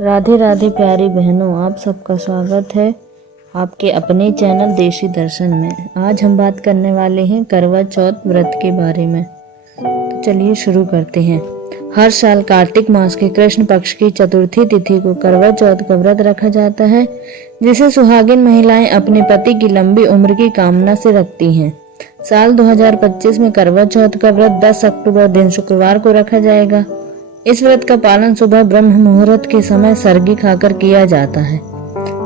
राधे राधे प्यारी बहनों, आप सबका स्वागत है आपके अपने चैनल देशी दर्शन में। आज हम बात करने वाले हैं करवा चौथ व्रत के बारे में। तो चलिए शुरू करते हैं। हर साल कार्तिक मास के कृष्ण पक्ष की चतुर्थी तिथि को करवा चौथ का व्रत रखा जाता है, जिसे सुहागिन महिलाएं अपने पति की लंबी उम्र की कामना से रखती हैं। साल 2025 में करवा चौथ का व्रत 10 अक्टूबर दिन शुक्रवार को रखा जाएगा। इस व्रत का पालन सुबह ब्रह्म मुहूर्त के समय सरगी खाकर किया जाता है।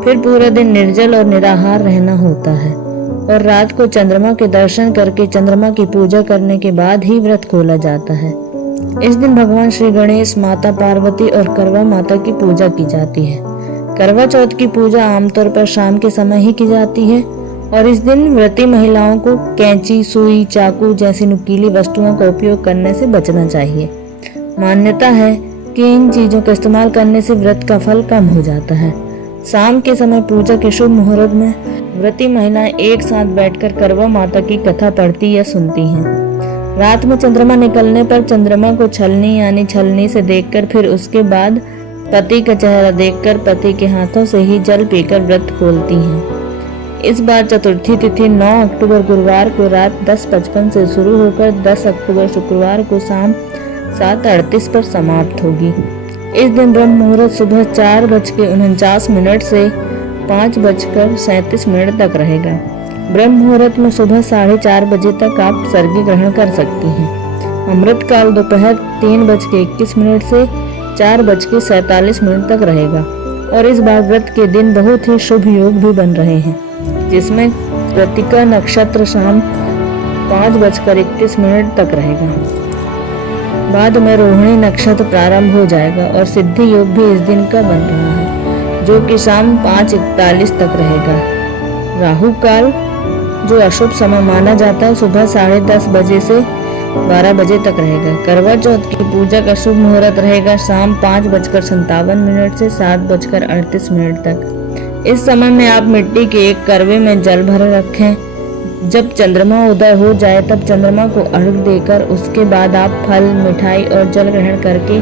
फिर पूरा दिन निर्जल और निराहार रहना होता है और रात को चंद्रमा के दर्शन करके चंद्रमा की पूजा करने के बाद ही व्रत खोला जाता है। इस दिन भगवान श्री गणेश, माता पार्वती और करवा माता की पूजा की जाती है। करवा चौथ की पूजा आमतौर पर शाम के समय ही की जाती है और इस दिन व्रती महिलाओं को कैंची, सुई, चाकू जैसी नुकीली वस्तुओं का उपयोग करने से बचना चाहिए। मान्यता है कि इन चीजों का इस्तेमाल करने से व्रत का फल कम हो जाता है। शाम के समय पूजा के शुभ मुहूर्त में व्रती महिलाएं एक साथ बैठकर करवा माता की कथा पढ़ती या सुनती हैं। रात में चंद्रमा निकलने पर चंद्रमा को छलनी यानी छलनी से देखकर फिर उसके बाद पति का चेहरा देखकर पति के हाथों से ही जल पीकर व्रत खोलती हैं। इस बार चतुर्थी तिथि 9 अक्टूबर गुरुवार को रात 10:55 से शुरू होकर 10 अक्टूबर शुक्रवार को शाम 7:38 पर समाप्त होगी। इस दिन ब्रह्म मुहूर्त सुबह 4:49 से 5:37 तक रहेगा। ब्रह्म मुहूर्त में सुबह 4:30 बजे तक आप सर्गी ग्रहण कर सकती हैं। अमृत काल दोपहर 3:21 से 4:47 तक रहेगा और इस बार व्रत के दिन बहुत ही शुभ योग भी बन रहे हैं, जिसमें कृतिका नक्षत्र शाम 5:31 तक रहेगा। बाद में रोहिणी नक्षत्र प्रारंभ हो जाएगा और सिद्धि योग भी इस दिन का बन रहा है, जो कि शाम 5:41 तक रहेगा। राहु काल, जो अशुभ समय माना जाता है, सुबह 10:30 बजे से 12 बजे तक रहेगा। करवा चौथ की पूजा का शुभ मुहूर्त रहेगा शाम 5:57 से 7:38 तक। इस समय में आप मिट्टी के एक करवे में जल भर रखें। जब चंद्रमा उदय हो जाए तब चंद्रमा को अर्घ देकर उसके बाद आप फल, मिठाई और जल ग्रहण करके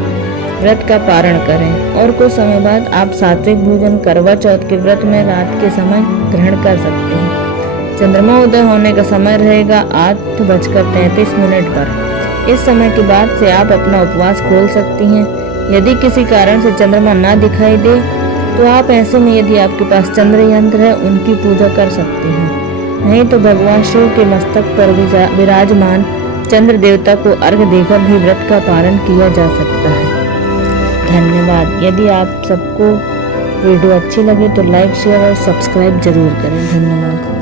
व्रत का पारण करें और कुछ समय बाद आप सात्विक भोजन करवा चौथ के व्रत में रात के समय ग्रहण कर सकते हैं। चंद्रमा उदय होने का समय रहेगा 8:33 पर। इस समय के बाद से आप अपना उपवास खोल सकती हैं। यदि किसी कारण से चंद्रमा ना दिखाई दे तो आप ऐसे में यदि आपके पास चंद्र यंत्र है उनकी पूजा कर सकती हैं। नहीं तो भगवान शिव के मस्तक पर विराजमान चंद्र देवता को अर्घ देकर भी व्रत का पारण किया जा सकता है। धन्यवाद। यदि आप सबको वीडियो अच्छी लगे तो लाइक, शेयर और सब्सक्राइब जरूर करें। धन्यवाद।